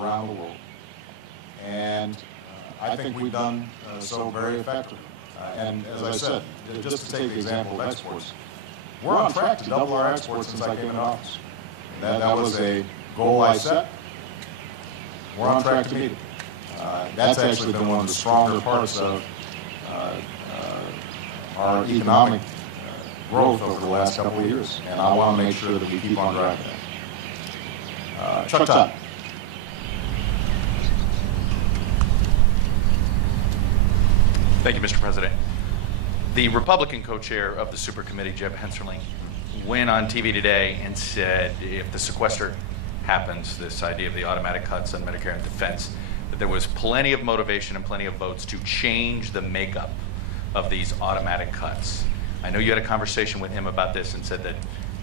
around the world. And I think we've done so very effectively. And as I said, just to take the example of exports, we're on track to double our exports since I came into office. That was a goal I set. We're on track to meet it. That's actually been one of the stronger parts of our economic growth over the last couple of years, and I want to make sure that we keep on driving that. Chuck Todd. Thank you, Mr. President. The Republican co-chair of the Super Committee, Jeb Hensarling, went on TV today and said if the sequester happens, this idea of the automatic cuts on Medicare and defense, that there was plenty of motivation and plenty of votes to change the makeup of these automatic cuts. I know you had a conversation with him about this and said that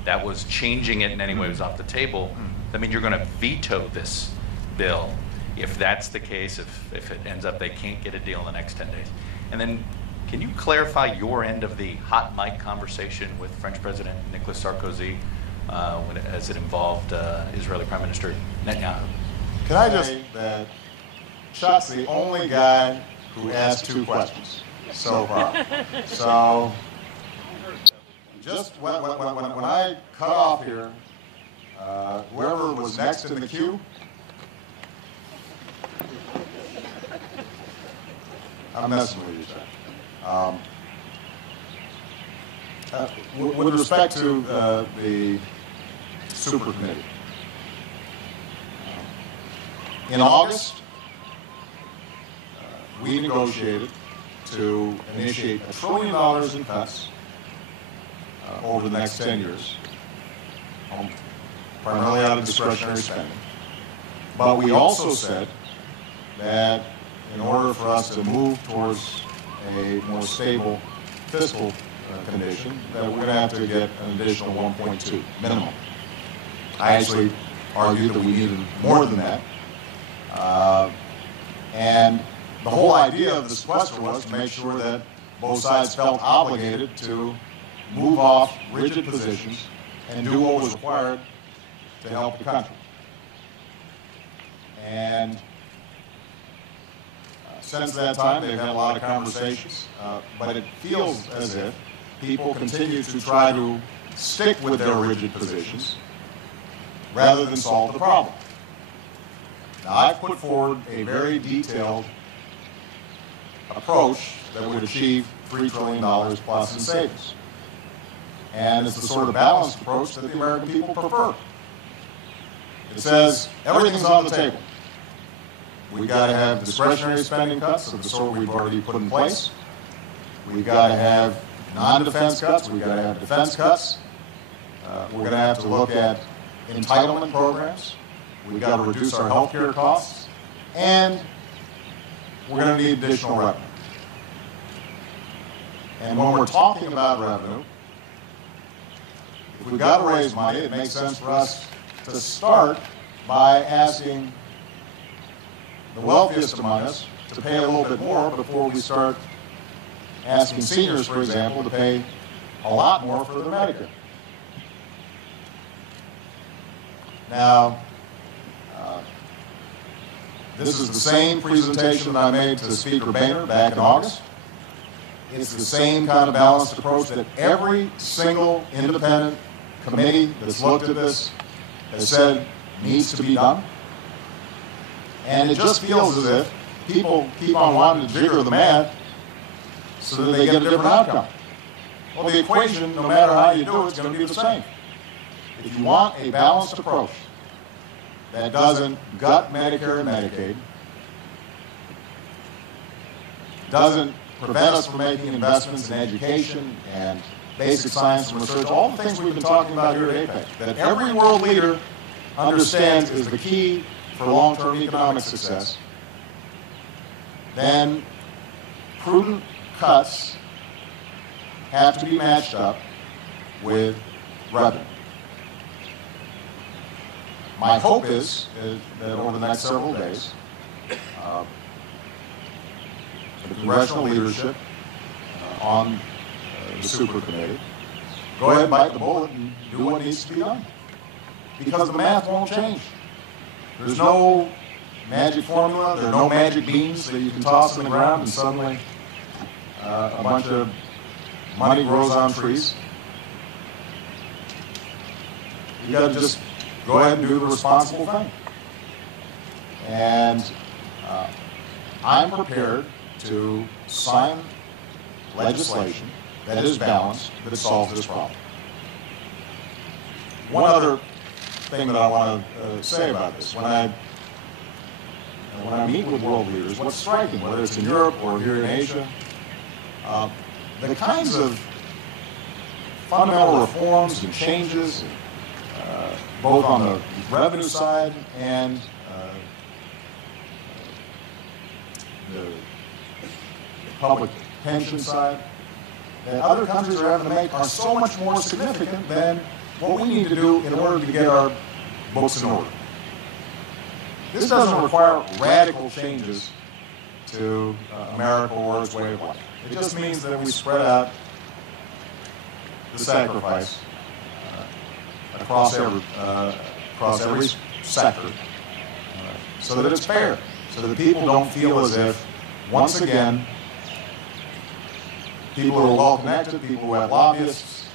that was changing it in any way was off the table. That means you're going to veto this bill if that's the case, if it ends up they can't get a deal in the next 10 days. And then can you clarify your end of the hot mic conversation with French President Nicolas Sarkozy as it involved Israeli Prime Minister Netanyahu? Can I just say that Chuck's the only guy who asked 2 questions so far. So just when I cut off here, whoever was next in the queue, I'm messing with you, Chuck. With respect to the Super Committee, in August, we negotiated to initiate $1 trillion in cuts over the next 10 years, primarily out of discretionary spending. But we also said that in order for us to move towards a more stable fiscal condition, that we're going to have to get an additional 1.2 minimum. I actually argued that we needed more than that. And the whole idea of the sequester was to make sure that both sides felt obligated to move off rigid positions and do what was required to help the country. And since that time, they've had a lot of conversations, but it feels as if people continue to try to stick with their rigid positions rather than solve the problem. Now, I've put forward a very detailed approach that would achieve $3 trillion plus in savings. And it's the sort of balanced approach that the American people prefer. It says everything's on the table. We've got to have discretionary spending cuts of the sort we've already put in place. We've got to have non-defense cuts. We've got to have defense cuts. We're going to have to look at entitlement programs. We've got to reduce our health care costs. And we're going to need additional revenue. And when we're talking about revenue, if we've got to raise money, it makes sense for us to start by asking the wealthiest among us to pay a little bit more before we start asking seniors, for example, to pay a lot more for their Medicare. Now, this is the same presentation that I made to Speaker Boehner back in August. It's the same kind of balanced approach that every single independent committee that's looked at this has said needs to be done. And it just feels as if people keep on wanting to jigger the math so that they get a different outcome. Well, the equation, no matter how you do it, is going to be the same. If you want a balanced approach that doesn't gut Medicare and Medicaid, doesn't prevent us from making investments in education and basic science and research, all the things we've been talking about here at APEC, that every world leader understands is the key for long-term economic success, then prudent cuts have to be matched up with revenue. My hope is that over the next several days, the congressional leadership on the Super Committee go ahead and bite the bullet and do what needs to be done. Because the math won't change. There's no magic formula. There are no magic beans that you can toss in the ground and suddenly a bunch of money grows on trees. You got to just go ahead and do the responsible thing. And I'm prepared to sign legislation that is balanced, that solves this problem. One other thing that I want to say about this, when I meet with world leaders, what's striking, whether it's in Europe or here in Asia, the kinds of fundamental reforms and changes, both on the revenue side and the public pension side, that other countries are having to make are so much more significant than what we need to do in order to get our books in order. This doesn't require radical changes to America or its way of life. It just means that we spread out the sacrifice across every sector so that it's fair, so that people don't feel as if, once again, people who are well-connected, people who have lobbyists,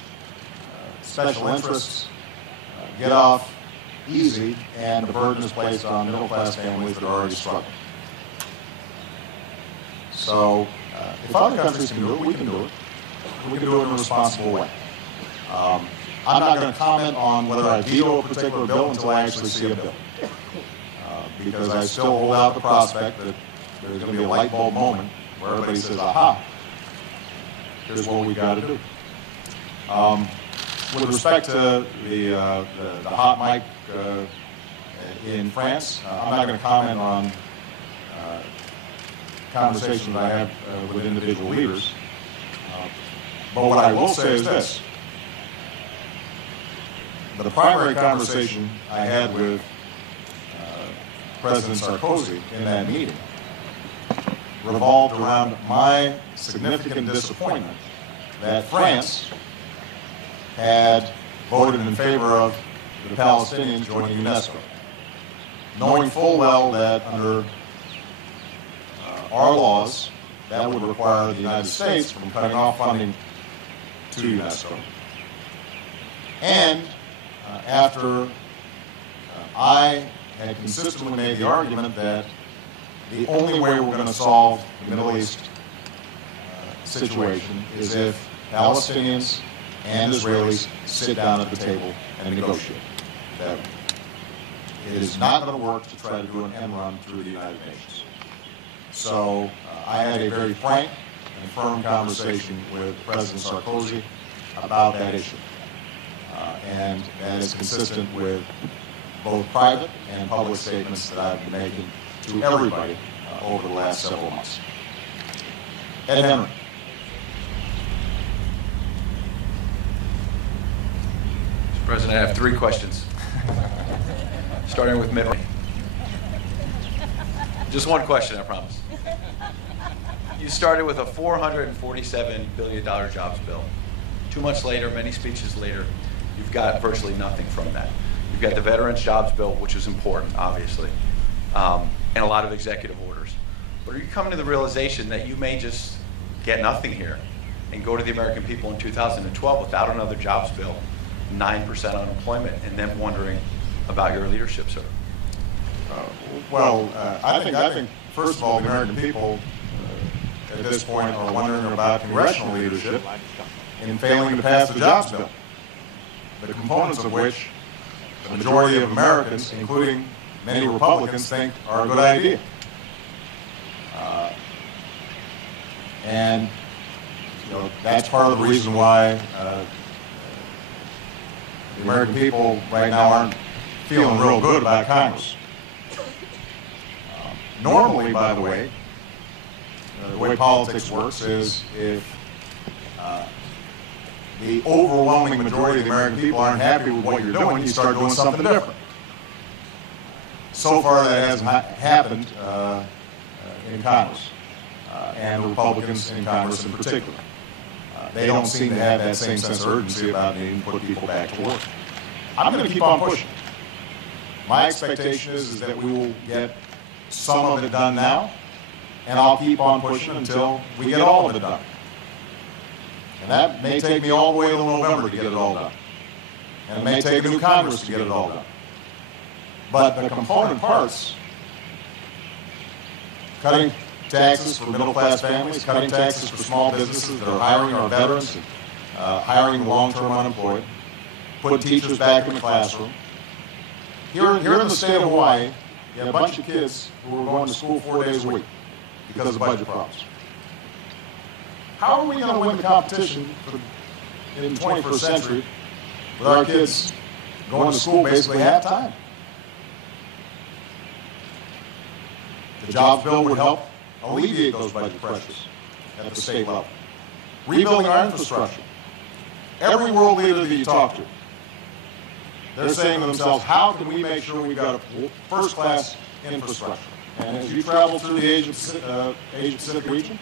special interests, get off easy, and the burden is placed on middle-class families that are already struggling. So, if other countries can do it, we can do it. We can do it in a responsible way. I'm not going to comment on whether I veto a particular bill until I actually see a bill, because I still hold out the prospect that there's going to be a light bulb moment where everybody says, aha, here's what we got to do. With respect to the hot mic in France, I'm not going to comment on conversations I have with individual leaders. But what I will say is this. The primary conversation I had with President Sarkozy in that meeting revolved around my significant disappointment that France had voted in favor of the Palestinians joining UNESCO, knowing full well that under our laws, that would require the United States from cutting off funding to UNESCO. And after I had consistently made the argument that the only way we're going to solve the Middle East situation is if Palestinians and Israelis sit down at the table and negotiate. That it is not going to work to try to do an end run through the United Nations. So I had a very frank and firm conversation with President Sarkozy about that issue. And that is consistent with both private and public statements that I've been making to everybody over the last several months. Ed Henry. Mr. President, I have 3 questions. Starting with Mitt Romney. Just one question, I promise. You started with a $447 billion jobs bill. 2 months later, many speeches later, you've got virtually nothing from that. You've got the Veterans Jobs Bill, which is important, obviously, and a lot of executive orders. But are you coming to the realization that you may just get nothing here and go to the American people in 2012 without another jobs bill, 9% unemployment, and then wondering about your leadership, sir? I think first of all, the American people at this point are wondering about congressional leadership in failing to pass the jobs bill, the components of which the majority of Americans, including many Republicans, think are a good idea. And that's part of the reason why the American people right now aren't feeling real good about Congress. Normally, by the way politics works is if the overwhelming majority of the American people aren't happy with what you're doing, you start doing something different. So far, that hasn't happened in Congress, and Republicans in Congress in particular. They don't seem to have that same sense of urgency about needing to put people back to work. I'm going to keep on pushing. My expectation is that we will get some of it done now, and I'll keep on pushing until we get all of it done. And that may take me all the way till November to get it all done. And it may take a new Congress to get it all done. But the component parts, cutting taxes for middle-class families, cutting taxes for small businesses that are hiring our veterans, and, hiring the long-term unemployed, put teachers back in the classroom. Here in the state of Hawaii, you have a bunch of kids who are going to school 4 days a week because of budget problems. How are we going to win the competition in the 21st century with our kids going to school basically half time? The jobs bill would help alleviate those budget pressures at the state level. Rebuilding our infrastructure. Every world leader that you talk to, they're saying to themselves, how can we make sure we've got a first-class infrastructure? And as you travel through the Asia-Pacific region,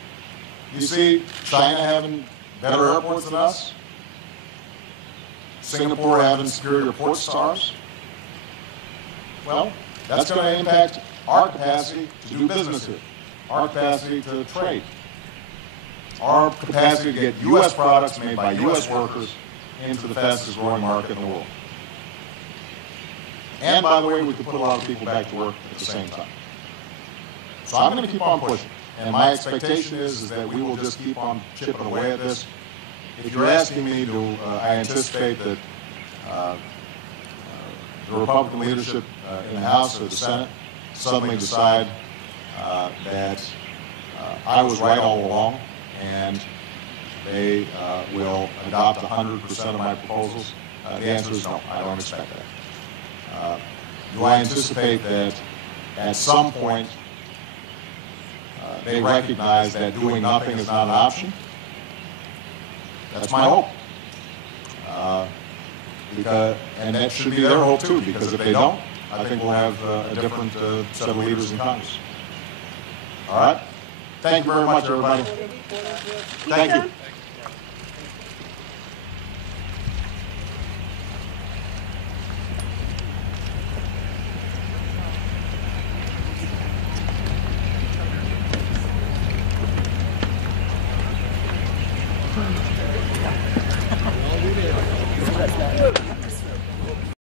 you see China having better airports than us, Singapore having superior ports to ours. Well, that's going to impact our capacity to do business here, our capacity to trade, our capacity to get U.S. products made by U.S. workers into the fastest growing market in the world. And by the way, we could put a lot of people back to work at the same time. So I'm going to keep on pushing. And my expectation is that we will just keep on chipping away at this. If you're asking me, I anticipate that the Republican leadership in the House or the Senate suddenly decide that I was right all along, and they will adopt 100% of my proposals? The answer is no. I don't expect that. Do I anticipate that at some point they recognize that doing nothing is not an option? That's my hope. And that should be their hope too, because if they don't, I think we'll have a different set of leaders in Congress. All right? Thank you very much, everybody. Thank you.